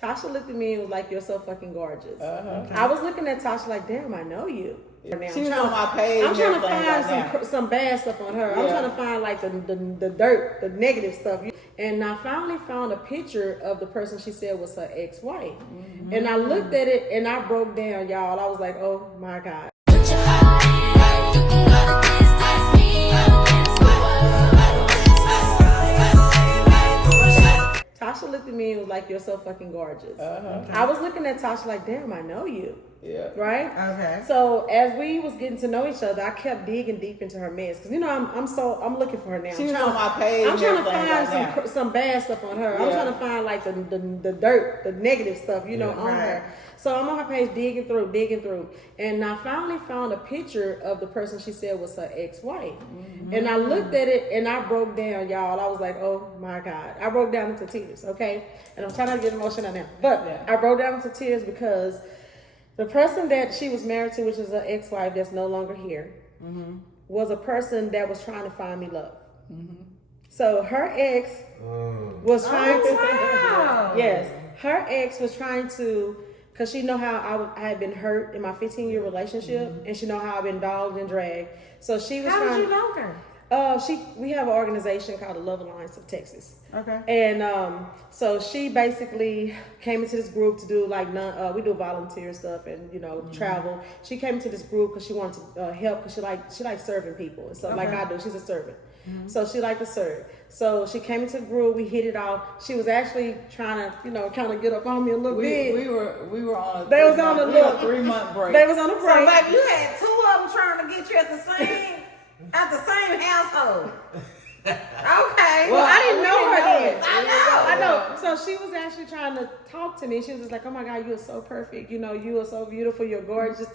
Tasha looked at me and was like, "You're so fucking gorgeous." I was looking at Tasha like, "Damn, I know you." Now, she was on my page. I'm trying to find some bad stuff on her. I'm trying to find like the dirt, the negative stuff. And I finally found a picture of the person she said was her ex-wife. And I looked at it and I broke down, y'all. I was like, "Oh my God." Tasha looked at me and was like, "You're so fucking gorgeous." I was looking at Tasha like, "Damn, I know you." Yeah. Right? Okay. So as we was getting to know each other, I kept digging deep into her mess because I'm looking for her now. She was on my page. I'm trying to find some bad stuff on her. I'm trying to find like the dirt, the negative stuff, on her. So I'm on her page digging through, and I finally found a picture of the person she said was her ex-wife. And I looked at it and I broke down, y'all. I was like, "Oh my God!" I broke down into tears. Okay, and I'm trying not to get emotional now, but I broke down into tears because the person that she was married to, which is her ex-wife that's no longer here, was a person that was trying to find me love. So her ex was trying to. Wow. Yes, her ex was trying to. Because she know how I had been hurt in my 15-year relationship, and she know how I've been dogged and dragged. So she was How did you know her? We have an organization called the Love Alliance of Texas. Okay. And so she basically came into this group to do like we do volunteer stuff and travel. She came into this group because she wanted to help because she likes serving people and stuff like I do. She's a servant. So she liked to serve. So she came into the group. We hit it off. She was actually trying to, kind of get up on me a little bit. We were on a 3-month break. They was on a break. So, baby, you had two of them trying to get you at the same household. Okay. Well, I didn't know her then. I know. So she was actually trying to talk to me. She was just like, "Oh my God, you are so perfect. You are so beautiful. You're gorgeous.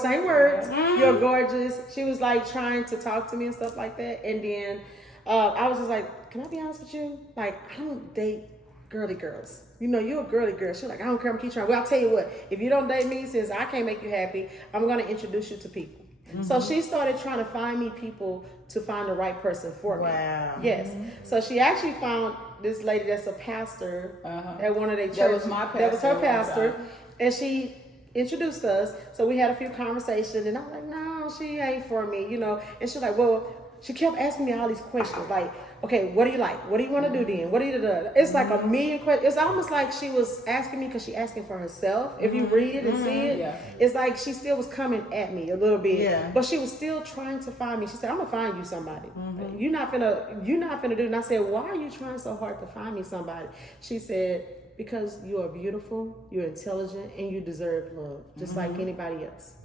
Same words. You're gorgeous." She was like trying to talk to me and stuff like that. And then I was just like, "Can I be honest with you? Like, I don't date girly girls. You're a girly girl." She's like, "I don't care. I'm keep trying." Well, I'll tell you what. If you don't date me, since I can't make you happy, I'm going to introduce you to people. So she started trying to find me people to find the right person for me. Wow. Yes. So she actually found this lady that's a pastor at one of their churches. That was my pastor. That was her pastor. And she introduced us. So we had a few conversations and I was like, "No, she ain't for me, And she's like, well, she kept asking me all these questions like, "Okay, what do you like? What do you want to do then? What do you do?" It's like a million questions. It's almost like she was asking me because she's asking for herself. If you read it and see it, it's like she still was coming at me a little bit. Yeah. But she was still trying to find me. She said, "I'm gonna find you somebody. You're not gonna do it." And I said, "Why are you trying so hard to find me somebody?" She said, "Because you are beautiful, you're intelligent, and you deserve love, just like anybody else."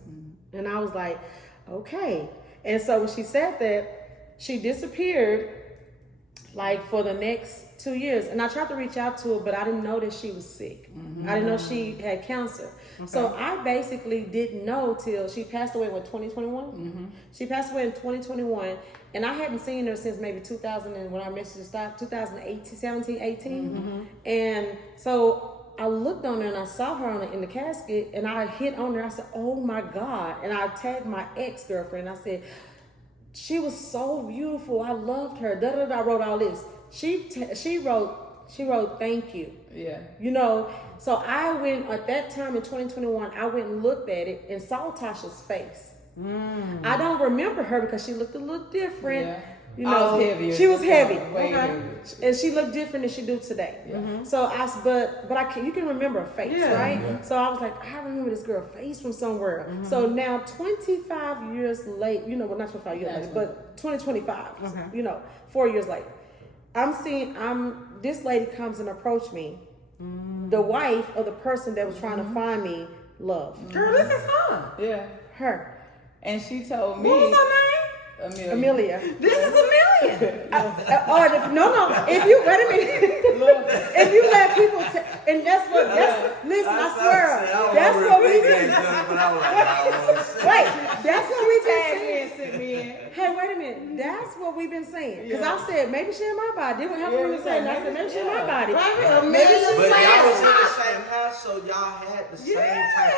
And I was like, "Okay." And so when she said that, she disappeared like for the next 2 years. And I tried to reach out to her, but I didn't know that she was sick. I didn't know she had cancer. So I basically didn't know till she passed away in 2021. She passed away in 2021. And I hadn't seen her since maybe 2000 and when I mentioned to stop, 2018, 17, 18. And so I looked on her and I saw her in the casket and I hit on her. I said, "Oh my God." And I tagged my ex-girlfriend. I said, "She was so beautiful. I loved her." I wrote all this. She wrote "thank you." Yeah. So I went at that time in 2021. I went and looked at it and saw Tasha's face. I don't remember her because she looked a little different. Yeah. I was heavier. She was heavy. Way heavier. And she looked different than she do today. So you can remember her face, right? So I was like, I remember this girl's face from somewhere. So now 25 years late, well, not 25 years later, but 2025, 4 years later, this lady comes and approached me, the wife of the person that was trying to find me love. Girl, this is her. Yeah. Her. And she told me. What was her name? Amelia. This is Amelia. No. If you wait a minute, if you let people, and listen. I swear, that's what we been. Wait, that's what we've been saying. Hey, wait a minute. That's what we've been saying. Because I said maybe she in my body. Didn't have what we saying. I said maybe she in my body. Maybe she's but y'all was in the same house, so y'all had the same type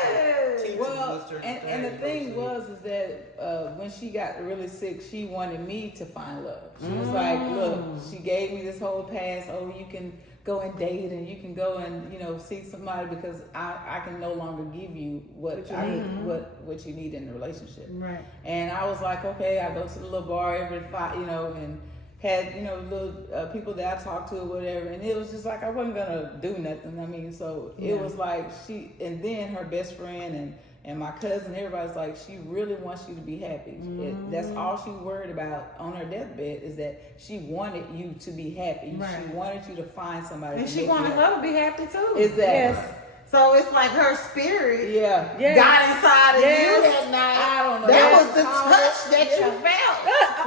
of teaching. Well, and the thing is that when she got really sick, she wanted me to find love. She was like, "Look," she gave me this whole pass. "Oh, you can go and date and you can go and, you know, see somebody because I can no longer give you what you need in the relationship. Right. And I was like, okay, I go to the little bar every you know, and had, you know, little people that I talked to or whatever, and it was just like I wasn't gonna do nothing. I mean, so it was like and then her best friend and my cousin, everybody's like, she really wants you to be happy. That's all she worried about on her deathbed, is that she wanted you to be happy. Right. She wanted you to find somebody. And to she make wanted you happy. her to be happy too. Exactly. Yes. So it's like her spirit Yeah. got inside of you Yes. that night. I don't know. That was the Yes. touch that you felt.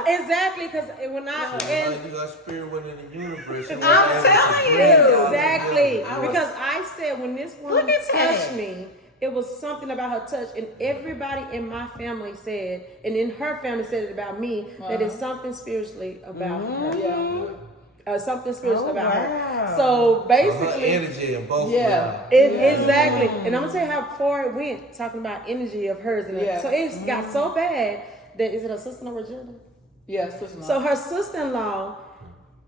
Exactly, because when I and You got spirit went in the universe. I'm telling you. exactly I was- because I said when this woman Look at touched that. me, it was something about her touch, and everybody in my family said, and in her family said it about me, that it's something spiritually about her. Yeah. Something spiritual Oh, about wow. her. So Her basically, energy in both. Yeah. exactly. And I'm gonna tell you how far it went, talking about energy of hers. And Yeah. so it got so bad that is it her sister-in-law Regina? Yeah. sister-in-law. So her sister-in-law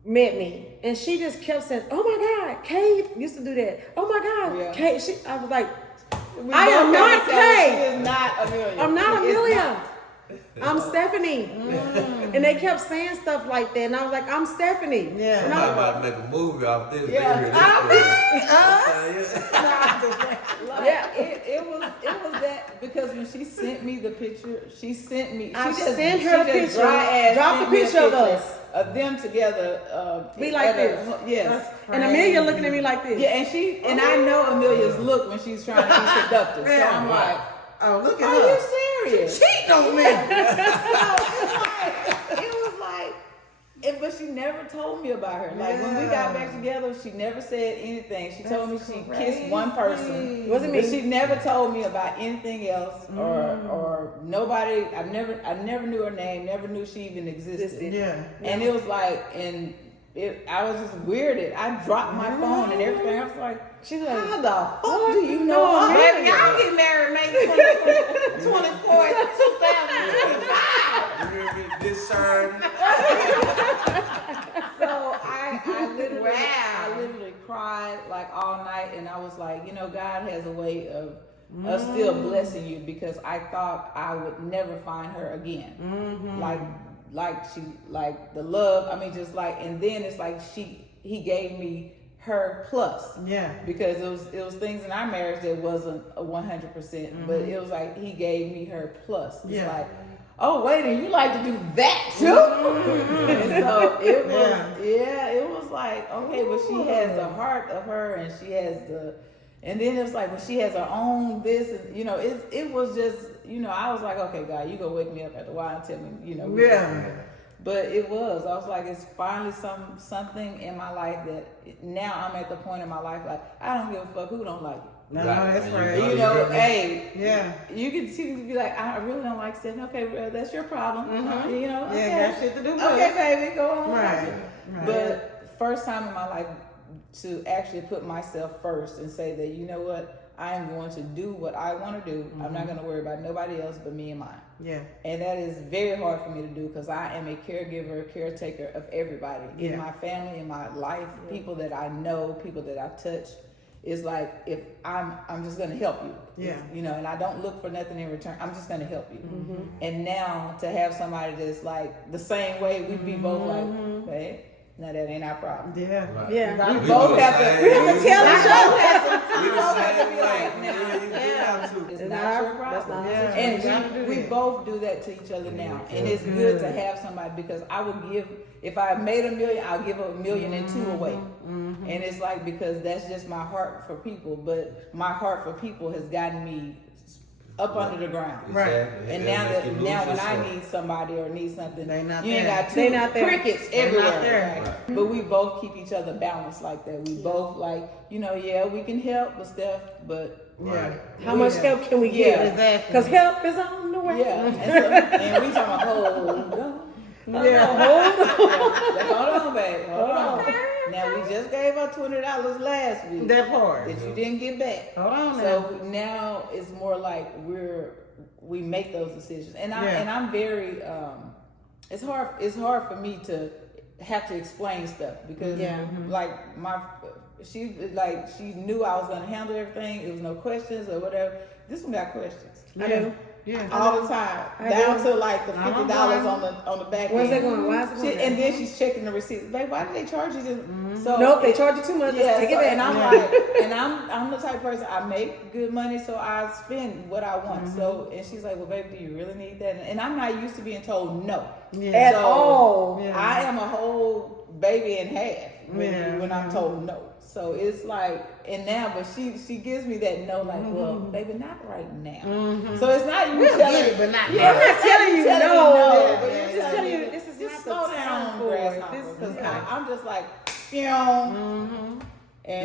met me, and she just kept saying, "Oh my God, Kay used to do that. Oh my God, Yeah. Kay." I was like, We I am both not had to tell her Kay. She is not Amelia. "I'm not She is Amelia. not. I'm Stephanie." And they kept saying stuff like that, and I was like, "I'm Stephanie." Yeah. And I I'm was about to make a movie off this. Yeah. Yeah. It was that because when she sent me the picture, she sent me. I she just, sent her the she just picture. dry-ass Drop sent the me a picture of us. of them together. Be like this. Yes. And Amelia looking at me like this. Yeah, and I know Amelia's look when she's trying to be seductive. So Yeah. I'm like, Oh, look at are her. you serious? Cheating on me. It was like, but she never told me about her. Like when we got back together, she never said anything. She told me she kissed one person. Wasn't But me. she never told me about anything else or nobody. I never knew her name. Never knew she even existed. Yeah. And it was like, I was just weirded. I dropped my phone and everything. I was like, She's like, how the fuck do you know her? Baby, y'all get married May 24th, 2005. You're gonna get discerned. So I literally, Wow. I literally cried like all night, and I was like, you know, God has a way of still blessing you, because I thought I would never find her again. Like the love. I mean, just like, and then it's like he gave me her plus. Yeah. Because it was things in our marriage that wasn't a 100%, but it was like he gave me her plus. It's Yeah. like, oh wait, and you like to do that too? And so it was, it was like, okay, but she has the heart of her, and she has and then it's like, but she has her own this, and you know, it was just, you know, I was like, okay, God, you gonna wake me up after a while and tell me, you know. But I was like, it's finally something in my life that now I'm at the point in my life, like, I don't give a fuck who don't like it. No, that's right. You know, hey, Yeah. you can be like, I really don't like Stephen. Okay, well, that's your problem. You know, Yeah, okay. got shit to do with Okay, it. baby, go on. Right. But first time in my life to actually put myself first and say that, you know what, I am going to do what I want to do. I'm not going to worry about nobody else but me and mine. Yeah. And that is very hard for me to do, because I am a caregiver, caretaker of everybody in my family, in my life, people that I know, people that I touch. It's like, if I'm just gonna help you. Yeah. You know, and I don't look for nothing in return. I'm just gonna help you. And now to have somebody that's like the same way, we'd be both like, hey, now that ain't our problem. Yeah. Right. Yeah. We both have to. We have to tell each other. We both have to be like, You now, have to. it's It's not not- your problem. that's not our situation. And we both do that to each other now. And it's good to have somebody, because I would give, if I made $1 million, I'll give $1.2 million away. And it's like, because that's just my heart for people. But my heart for people has gotten me up under the ground. Exactly. And make you now lose when I yourself. need somebody or need something, They not you ain't there. got They two not there. crickets They everywhere. not there. Right? But we both keep each other balanced like that. We both like, you know, yeah, we can help with stuff, but Yeah. How much help can we Yeah, give? exactly. Because help is on the way. yeah. And we talking about hold on. Hold on, babe. Hold on. Now we just gave her $20 last week That part. that you didn't get back. Hold on now. So now it's more like we make those decisions, and I'm very it's hard for me to have to explain stuff because like she knew I was gonna handle everything. It was no questions or whatever. This one got questions. I do. Yeah. All the time, down to like the $50 on the back. Where's that going? Why is it going? And then she's checking the receipts. Babe, why did they charge you this? So nope, they charge you too much. Yeah, Take it back. and I'm like, and I'm the type of person, I make good money, so I spend what I want. So, and she's like, well, baby, do you really need that? And I'm not used to being told no at all. Yeah. I am a whole baby in half when I'm told no. So it's like, and now, but she gives me that no, like, well, baby, not right now. So it's not you telling me, but not I'm not telling you no. but You're just telling you this is just not slow the down, time for it. Grasshopper. This is I'm just like, and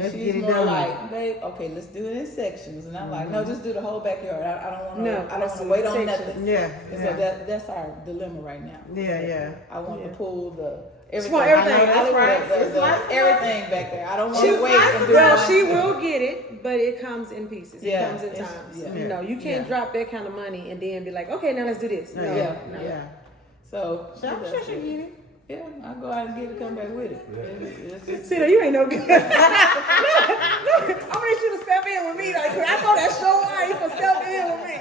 Let's she's get it more done. like, babe, okay, let's do it in sections. And I'm like, no, just do the whole backyard. I don't want to. No, I don't let's want to do wait on sections. nothing. Yeah. And so that's our dilemma right now. Yeah. I want the pool, the She everything. want everything. I That's want right. everything back there. I don't want She, to wait and do well, nothing. she will get it, but it comes in pieces. Yeah, It comes in it's- times. yeah. You know, you can't drop that kind of money and then be like, okay, now let's do this. No. Yeah. So I'm sure she get it. yeah, I'll go out and get it, come back with it. It's just- See, you ain't no good. No, I need you to step in with me. Like, I know that show why you can step in with me.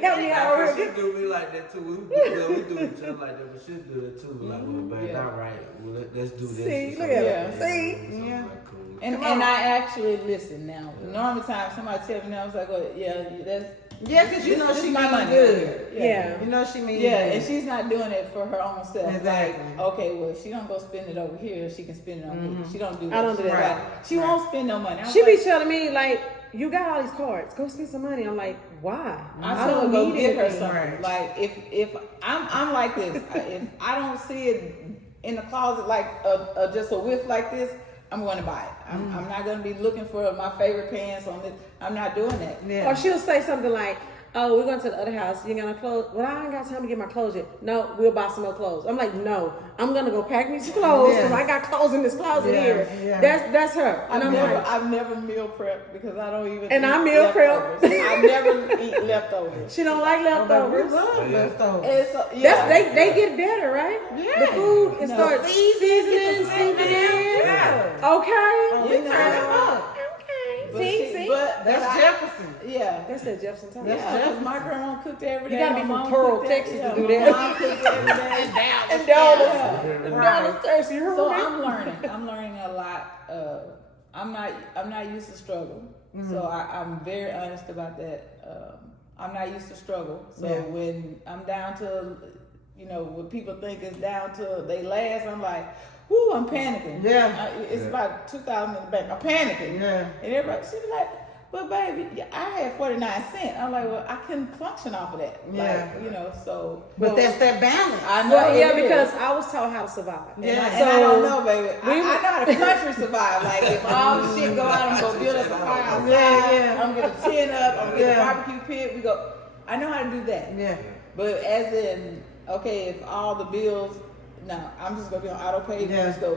Help me out. Like, Rick. she do me like that too. We do each other like that, but she do it too. Like, well, babe, not right. Well, let's do this. See, look at her. See? Yeah. Cool. And I actually listen now. The normal time somebody tells me, I was like, well, yeah, that's Yeah, because you know this she is my mean money. good. Yeah. You know she mean Yeah, good. and she's not doing it for her own self. Exactly. Like, okay, well, if she don't go spend it over here, she can spend it on me. She don't do that. I don't do She's that. like, she won't spend no money. I'm She be like, telling me, like, you got all these cards. Go spend some money. I'm like, why? I don't go get her anything. something. Right. Like if I'm like this, if I don't see it in the closet like just a whiff like this, I'm going to buy it. I'm not going to be looking for my favorite pants on this. I'm not doing that. Yeah. Or she'll say something like, oh, we're going to the other house. You ain't got no clothes? Well, I ain't got time to get my clothes yet. No, we'll buy some more clothes. I'm like, no, I'm going to go pack me some clothes because I got clothes in this closet here. Yeah. That's her. And I've never meal prep because I don't even. And eat I meal prep. leftovers. I never eat leftovers. she don't like We leftovers. love leftovers. And so, yeah. They get better, right? Yeah. The food and No. start seasoning, sinking in. Yeah. Okay. We turn it up. Okay. But See? But That's I- Jefferson. Yeah. That's that Jefferson time. Yeah, my grandma cooked every day. You gotta be My from mom Pearl, cooked every- Texas yeah, to do my that. mom cooked every day. And Dallas. Yeah. And Dallas, Texas. You heard So me? I'm learning a lot. I'm not used to struggle. So I'm very honest about that. I'm not used to struggle. So Yeah. when I'm down to, what people think is down to they last, I'm like, whoo, I'm panicking. Yeah. It's about 2,000 in the bank. I'm panicking. Yeah. And everybody, she's like, but baby, I had 49 cents. I'm like, well, I couldn't function off of that. Yeah. Like, so. But that's that balance. I know. Well, yeah, it is. because I was taught how to survive. Yeah. And I don't know, baby. I we- know how the country survive. Like, if all the shit go out, I'm gonna build up a fire outside. Yeah. I'm gonna tin up. I'm gonna get Yeah. a barbecue pit. We go. I know how to do that. Yeah. But as in, okay, if all the bills, no, I'm just gonna be on auto pay. Yeah. Just go.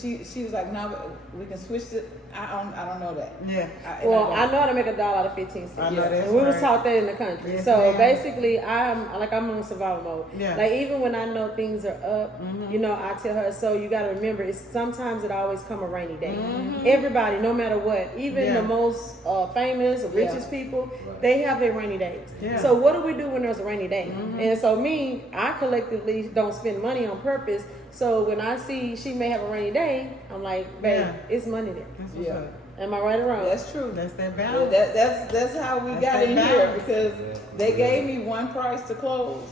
She was like, no, we can switch it. I don't know that. Yeah. Well, I know how to make $1 out of 15 cents. I know that's And we was right. taught that in the country. Yes, So ma'am. basically, I'm on survival mode. Yeah. Like even when I know things are up, I tell her. So you got to remember, it's sometimes it always come a rainy day. Everybody, no matter what, even Yeah. the most famous, or richest people, they have their rainy days. Yeah. So what do we do when there's a rainy day? And so I collectively don't spend money on purpose. So when I see she may have a rainy day, I'm like, babe, Yeah. it's money there. That's what's Yeah. up. Am I right or wrong? That's true. That's that Yeah, balance. that's how we That's got that in here balance. because they gave me one price to close,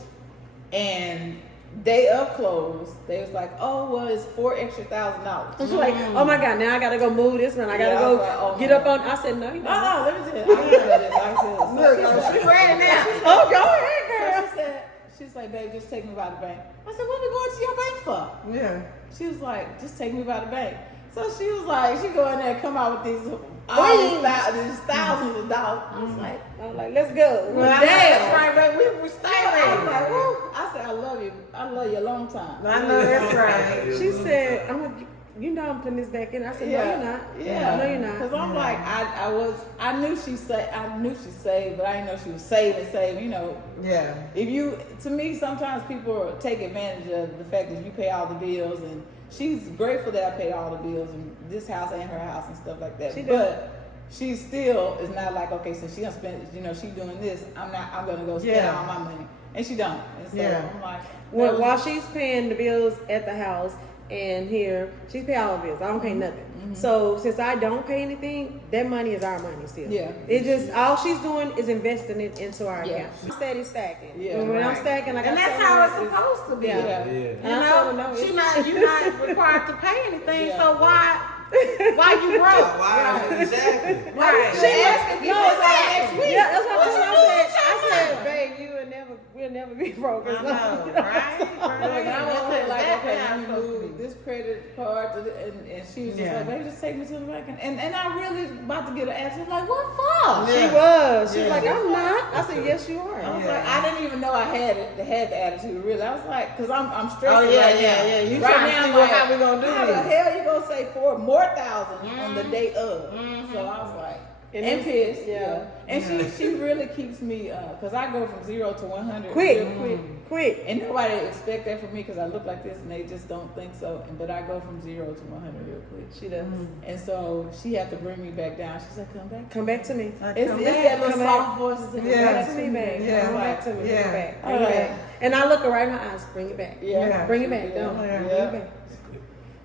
and day of close, they was like, oh well, it's $4,000. She's like, oh my God, now I gotta go move this one. I gotta Yeah, I go was like, oh get my up on. I said, no, you don't. No, let me tell you. I know this. Look, she's ready now. Oh, go ahead, She said, she's like, babe, just take me by the bank. I said, what we going to your bank for? Yeah. She was like, just take me by the bank. So she was like, she go in there and come out with these thousands of dollars. I was like, I'm like, let's go. Well, damn. right, but we stay I was ready. like, woo. I said, I love you. I love you a long time. I know that's right. She said, I'm gonna you know I'm putting this back in. I said, Yeah. no, you're not. Yeah, No, you're not. Because I'm like, I knew she saved, but I didn't know she was saving. You know, Yeah. to me, sometimes people take advantage of the fact that you pay all the bills, and she's grateful that I pay all the bills and this house and her house and stuff like that. She But she still is not like, okay, so she done spent, she's doing this. I'm gonna go spend Yeah. all my money, and she don't. And so Yeah. I'm like, While she's paying the bills at the house and here, she's paying all the bills. I don't pay nothing. So since I don't pay anything, that money is our money still. Yeah. It just all she's doing is investing it into our Yeah. account. She's steady stacking. Yeah, And when I'm right. stacking, like And I that's told how her, it's supposed to be. Yeah. yeah. Yeah. You And I told her, no, know, it's- you're not required to pay anything, Yeah. so why you broke? Why? Exactly. Right. She asked No, next week. yeah, that's what I told her. I said, babe, we'll never be broke. I as long know, as- right? Like, and I was That's like, exactly okay, how let me it's supposed to move be. this credit card to and she was just Yeah. like, baby, just take me to the bank. And I really about to get an attitude, like, what for? She Yeah. was. She was Yeah. like, I'm not. I said, yes, you are. I was Yeah. like, I didn't even know I had the attitude, really. I was like, because I'm stressed Oh, yeah, right yeah, now. yeah. You right trying to now, see I'm what- like, how we gonna do how the this? hell you gonna say $4 more on the day of? So I was like, And and it's- pissed, yeah. And she really keeps me, because I go from 0 to 100 Quick, real quick. quick. And nobody expect that from me because I look like this and they just don't think so. But I go from 0 to 100 real quick. She does. And so she had to bring me back down. She's like, come back. Come back to me. It's Come that little come soft voices in the Yeah. Come back. back to me, babe. Yeah. Come back to me. Bring Yeah. it back. Bring All it right. back. And I look her right in her eyes. Bring it back. Yeah. Bring it back. Yeah. Don't. Yeah. Bring Yeah. it back.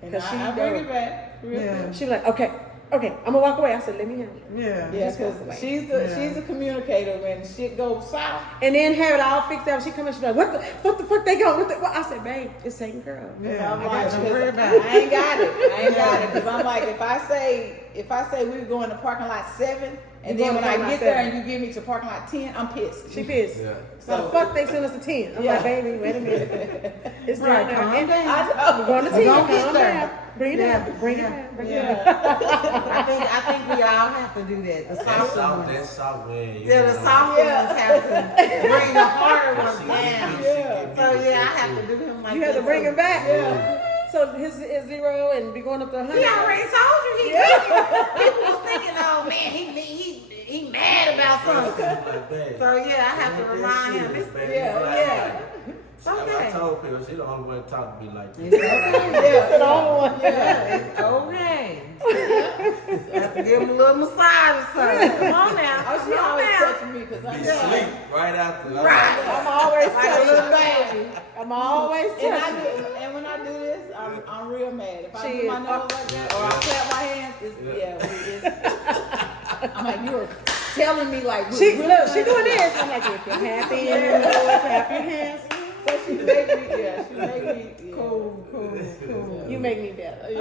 And 'Cause she I bring know. it back real Yeah. quick. She like, okay, I'm gonna walk away. I said, let me handle it. Yeah. Yeah, Just walk because away. she's a communicator when shit goes south. And then have it all fixed out. She come in, she like, what the fuck they going? What? I said, babe, it's taken care of. Yeah. I'm I like, got you. Worry 'cause about it. I ain't got it. Because I'm like, if I say we go in the parking lot 7, and You then going when to I parking lot get there 7. and you give me to parking lot 10, I'm pissed. She pissed. Yeah. So the fuck they sent us to 10. I'm Yeah. like, baby, wait a minute. It's Right, down there. calm And down. I we're know. going to We're 10. gonna get Calm there. down. Bring it Yeah. down. Bring it Yeah. down. Bring it Yeah. down. I think we all have to do that. The That soft soft, ones. that soft wind. Yeah, the soft Yeah. ones have to bring the harder ones She- down. Yeah. So yeah, I have to do him like You have to that, bring too. it back. Yeah. So his 0 and be going up to 100. He already told you he people was thinking, oh man, he mad about something. So yeah, I have to remind him. Yeah. It's okay. I told people she the only one to talk to me like It's this. okay. Yeah. the only one. Yeah. It's okay. Have to give him a little massage or something. Come on now. Oh, she Come on always now. touching me because I Be know. sleep right after. Right. I'm always Like a little touching. baby. I'm always And I touching. do, and when I do this, I'm real mad. If I She do my is. nose like that or I clap my hands, Yeah. I'm like, you're telling me like She really look, she nice. doing this. I'm like, if you're happy in your Lord, clap your hands. So she make me, she make me Cool. You make me better. Yeah.